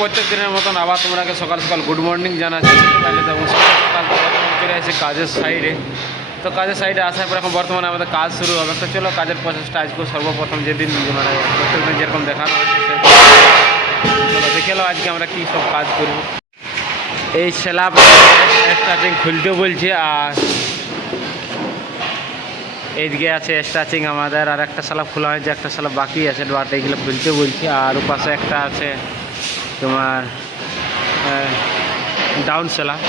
প্রত্যেক দিনের মতন আবার তোমরাকে সকাল সকাল গুড মর্নিং জানাচ্ছি। এবং সকাল সকাল চলে আসি কাজের সাইডে। তো কাজের সাইডে আসার পর এখন বর্তমানে আমাদের কাজ শুরু হবে। তো চলো কাজের প্রসেসটা আজকে সর্বপ্রথম যেদিন মানে প্রত্যেকদিন যেরকম দেখানো হচ্ছে চলো দেখে এলো আজকে আমরা কী সব কাজ করব। এই স্ল্যাব স্টার্টিং খুলতে বলছে, আর এইদিকে আছে স্টাচিং আমাদের, আর একটা স্ল্যাব খোলা হয়েছে, একটা স্ল্যাব বাকি আছে, বাট এইগুলো খুলতে বলছি। আর পাশে একটা আছে তোমার ডাউন স্ল্যাব,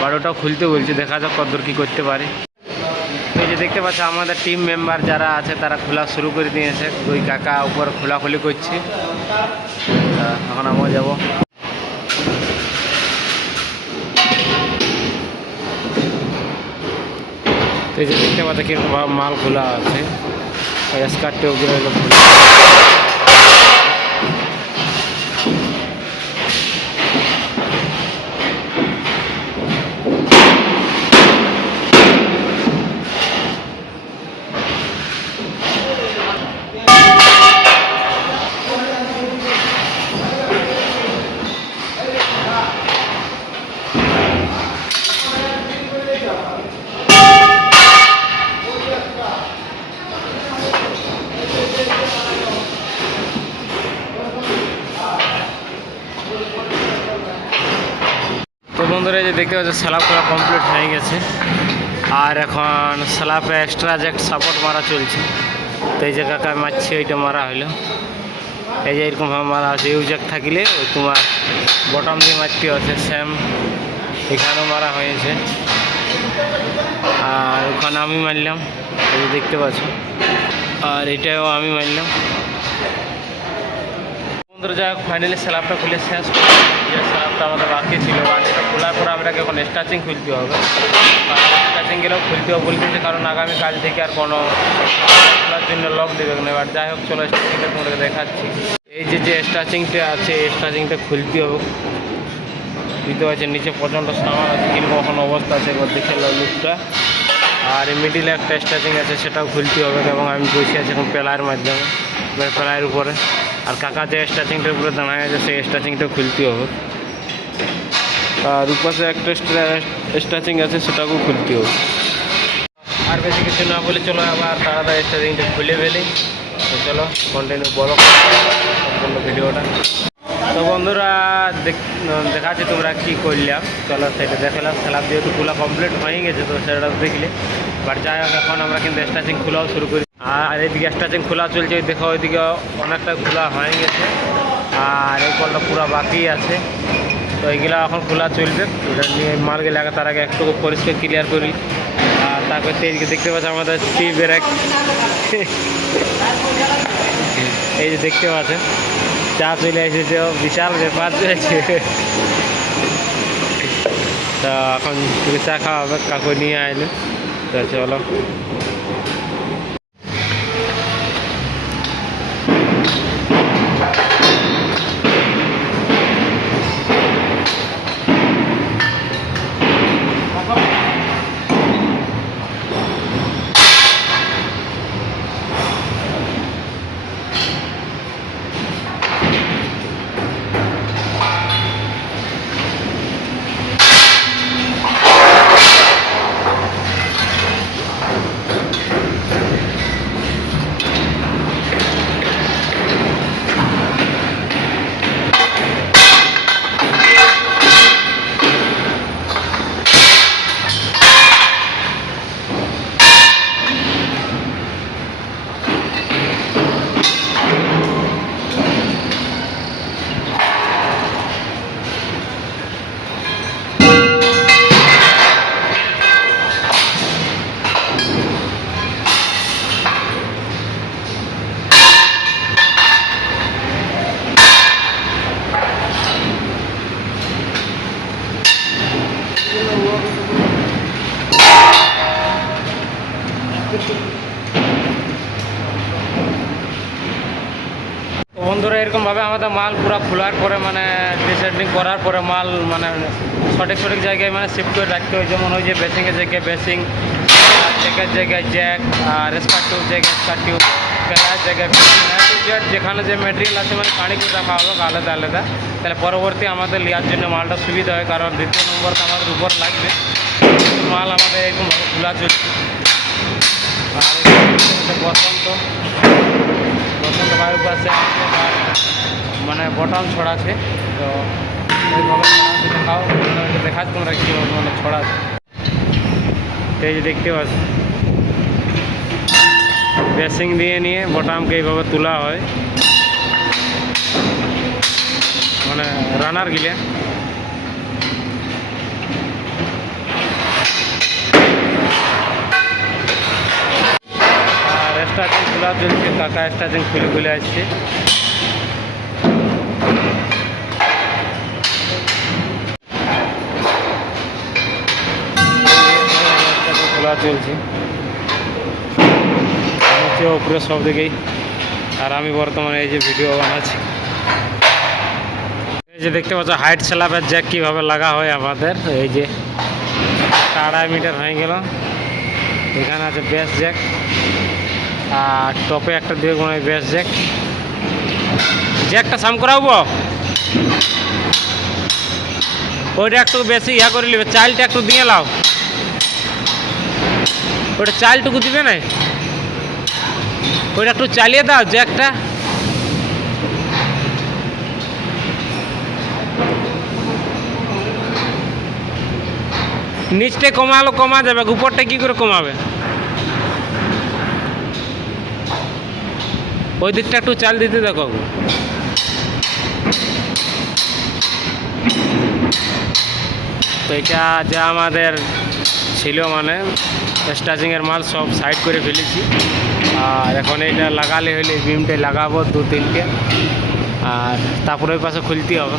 বাট ওটাও খুলতে বলছি, দেখা যাক কতদূর কী করতে পারি। এই যে দেখতে পাচ্ছ আমাদের টিম মেম্বার যারা আছে তারা খোলা শুরু করে দিয়েছে। দুই কাকা উপর খোলাখুলি করছে, এখন আমিও যাবো। তো এই যে দেখতে পাচ্ছ কীরকম মাল খোলা আছে, স্কার্ট টিউবগুলো তো বন্ধুরা যে দেখতে পাচ্ছ স্ল্যাব করা কমপ্লিট হয়ে গেছে, আর এখন স্ল্যাবে এক্সট্রা জ্যাক সাপোর্ট মারা চলছে। তো এই যে কাকা মারছে ওইটা মারা হইলো, এই যে এরকমভাবে মারা আছে। ইউ জ্যাক থাকলে ওই তোমার বটম দিয়ে মারতে আছে, সেম এখানেও মারা হয়েছে। আর ওখানে আমি মারলাম, এই যে দেখতে পাচ্ছ, আর এটাও আমি মারলাম। বন্ধুরা যাই হোক ফাইনালি স্ল্যাবটা খুলে শেষ, যে স্ল্যাবটা আমাদের বাকি ছিল, আর এটা খোলার পর আমরাকে এখন স্টাচিং খুলতে হবে। স্টাচিংগুলোও খুলতে হবে বলতেছে, কারণ আগামী কাল থেকে আর কোনো খোলার জন্য লক দেবে না। এবার যাই হোক চলো স্টাচিংটা তোমাদেরকে দেখাচ্ছি। এই যে স্টাচিংটা আছে, এই স্টাচিংটা খুলতে হবে। বুঝতে পারছেন নিচে প্রচণ্ড সামান আছে, কীরকম এখন অবস্থা আছে এবার দেখে লুকটা। আর এই মিডিলে একটা স্টাচিং আছে, সেটাও খুলতে হবে। এবং আমি বসে আছি এখন প্লায়ের মাধ্যমে, প্লায়ের উপরে। আর কাকা যে স্টাচিংটার উপরে দাঁড়ায় আছে সেই স্টাচিংটা খুলতে হবে। আর উপরে একটা স্টাচিং আছে, সেটাকেও খুলতে হবে। আর বেশি কিছু না বলে চলো আবার তাড়াতাড়ি স্টাচিংটা খুলে ফেলি। তো চলো কন্টিনিউ বলো সম্পূর্ণ ভিডিওটা। তো বন্ধুরা দেখাচ্ছি তোমরা কী করলাম, চলো সেটা দেখালাম। স্ল্যাব যেহেতু খোলা কমপ্লিট হয়ে গেছে তো সেটা দেখলে। বাট যাই হোক এখন আমরা কিন্তু স্টাচিং খোলাও শুরু করি। আর এইদিকে স্টাচিং খোলা চলছে, দেখো ওইদিকে অনেকটা খোলা হয়ে গেছে, আর এই কলটা পুরো বাকি আছে। তো এইগুলো এখন খোলা চলবে, ওটা নিয়ে মালগুলো আগে তার আগে একটু পরিষ্কার ক্লিয়ার করি। আর তারপর এইদিকে দেখতে পাচ্ছি আমাদের টিপের এক এই যে দেখতে পাচ্ছেন চা চলে এসেছে, বিশাল ব্যাপার চলেছে। তো এখন চা খাওয়া হবে, কাকু নিয়ে আইলে। তো চলো বন্ধুরা এরকমভাবে আমাদের মাল পুরো খোলার পরে মানে ডিসেন্ডিং করার পরে মাল মানে সঠিক সঠিক জায়গায় মানে শিফট করে রাখতে হয়। যেমন ওই যে বেসিংয়ের জায়গায় বেসিং, জ্যাকের জায়গায় জ্যাক, আর স্কার্ট টিউব জায়গায় স্কার্ট টিউব, প্লাস জায়গায় যেখানে যে মেটেরিয়াল আছে মানে কাঁড়িগুলো রাখা হবে আলাদা আলাদা, তাহলে পরবর্তী আমাদের নেওয়ার জন্য মালটা সুবিধা হয়। কারণ দ্বিতীয় নম্বরটা আমাদের উপর লাগবে, মাল আমাদের এরকমভাবে খোলা চলছে। আর বসন্ত বসন্ত বায়ুর পাশে আছে মানে বটন ছড়াছে, তো ওইভাবে দেখাও দেখাচ্ছ তোমরা কীভাবে মানে ছড়াচ্ছে। এই যে দেখতে পাচ্ছ বেসিং দিয়ে নিয়ে বটামকে এইভাবে তোলা হয়, মানে রানার গিলে। আর স্টার্টিং খোলা চলছে, কাকা স্টার্টিং খুলে খুলে আসছে। খোলা চলছে উপরে সব দিকেই। আর আমি বর্তমানে এই যে ভিডিও বানাচ্ছি। এই যে দেখতে পাচ্ছ হাইট স্ল্যাবের জ্যাক কীভাবে লাগা হয় আমাদের। এই যে 2.5 মিটার হয়ে গেল। এখানে আছে বেস জ্যাক, আর টপে একটা দিয়ে কোনো বেস জ্যাক। জ্যাকটা সাম করাবো, ওইটা একটু বেশি ইয়া করে নিবে, চালটা একটু দিয়ে লাও, ওটা চালটুকু দিবে না, ওইটা একটু চালিয়ে দাও জ্যাকটা। নিচটা কমালো কমা যাবে, উপরটা কি করে কমাবে? ওই দিকটা একটু চাল দিতে দেখো। তো এটা যা আমাদের ছিল মানে স্টাচিংয়ের মাল সব সাইড করে ফেলেছি। আর এখন এটা লাগালে হলে বিমটা লাগাবো 2-3টে, আর তারপরে ওই পাশে খুলতে হবে।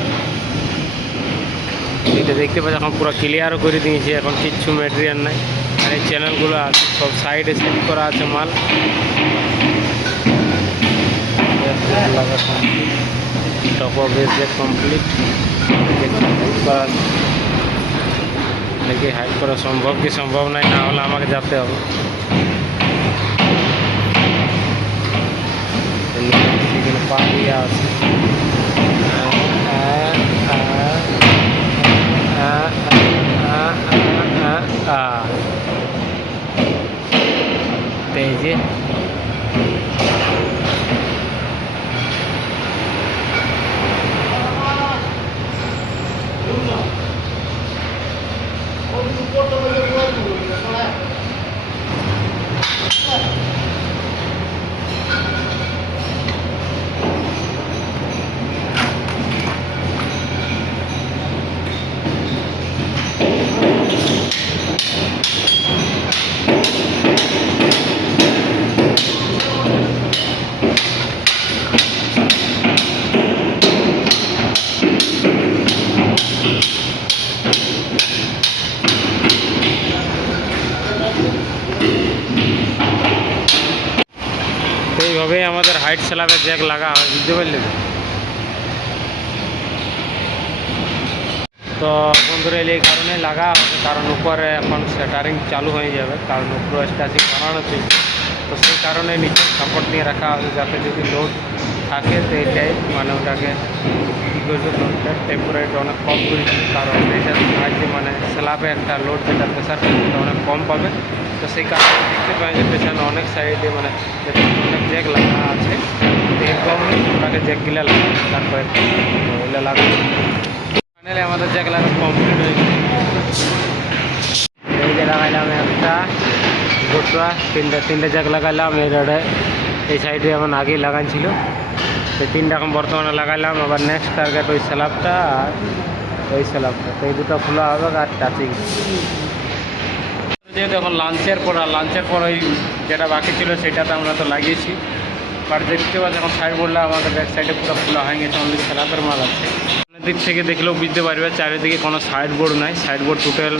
এটা দেখতে পাচ্ছি এখন পুরো ক্লিয়ারও করে দিয়েছি, এখন কিচ্ছু ম্যাটেরিয়াল নাই। আর এই চ্যানেলগুলো আছে সব সাইডে সেট করা আছে মাল। Top of base Jack complete, দেখি হাইট করা সম্ভব কি সম্ভব নয়, না হলে আমাকে যেতে হবে। পা দিয়ে আছে তেজে এইভাবেই আমাদের হাইট স্ল্যাবের জ্যাক লাগা হয়, বুঝতে পারলে? তো বন্ধুরা এই কারণে লাগা হবে, কারণ উপরে এখন সেটারিং চালু হয়ে যাবে, কারণ উপরে স্টাচিং বানানো চলছে। তো সেই কারণে নিচে সাপোর্ট দিয়ে রাখা হবে, যাতে যদি লোড থাকে তো এটাই মানে ওটাকে কী করবে লোডটা টেম্পোরারি অনেক কম করেছি। কারণ এটার সাহায্যে মানে স্ল্যাবে একটা লোড যেটা প্রেশার সেটা অনেক কম পাবে। তো সেই কারণে দেখতে পাই যে পেছনে অনেক সাইডে মানে অনেক জ্যাক লাগা আছে, তো এরকম ওটাকে জ্যাকগুলো লাগা তারপরে ওগুলো লাগানো ফাইনালি আমাদের জ্যাক লাগা কমপ্লিট হয়ে গেছে। এই যে লাগাইলাম একটা, দুটো, তিনটে জ্যাক লাগাইলাম। এই রোডে এই সাইডে আমার আগেই লাগাচ্ছিল, তো 3 রকম বর্তমানে লাগাইলাম। আবার নেক্সট টার্গেট ওই স্ল্যাবটা আর ওই স্ল্যাবটা, তো এই দুটো খোলা হবে আর টাচিং। যেহেতু এখন লাঞ্চের পর ওই যেটা বাকি ছিল সেটাতে আমরা তো লাগিয়েছি। বাট দেখতে পাচ্ছি এখন সাইড বোর্ডটা আমাদের ব্যাক সাইডে পুরো খোলা হয়ে গেছে, অনলি স্ল্যাবের মাল আছে। দিক থেকে দেখলেও বুঝতে পারবে চারিদিকে কোনো সাইড বোর্ড নাই, সাইড বোর্ড টোটাল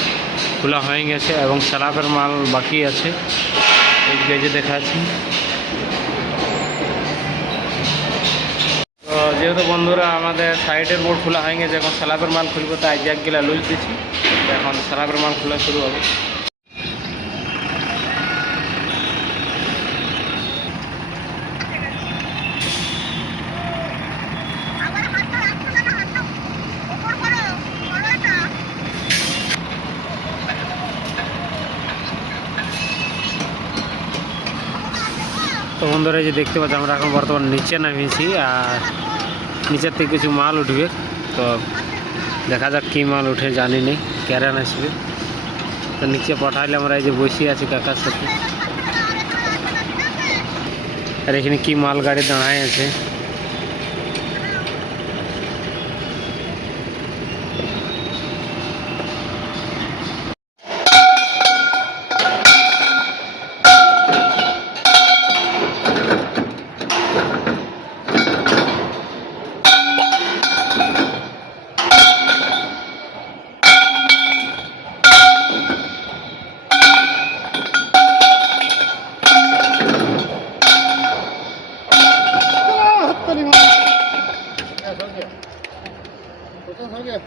খোলা হয়ে গেছে এবং স্ল্যাবের মাল বাকি আছে। এই গেজে দেখাচ্ছি। তো যেহেতু বন্ধুরা আমাদের সাইডের বোর্ড খোলা হয়ে গেছে, এখন স্ল্যাবের মাল খুলবো, তাই জ্যাকগুলা লুজ দিচ্ছি। এখন স্ল্যাবের মাল খোলা শুরু হবে। বন্ধুরা, এই যে দেখতে পাচ্ছি আমরা এখন বর্তমান নিচে নামিয়েছি, আর নিচের থেকে কিছু মাল উঠবে। তো দেখা যাক কী মাল উঠে, জানি নেই ক্যারেন আসবে। তো নিচে পাঠাইলে আমরা এই যে বসে আছি কাকার সাথে, আর এখানে কি মাল গাড়ি দাঁড়ায় আছে। हो गया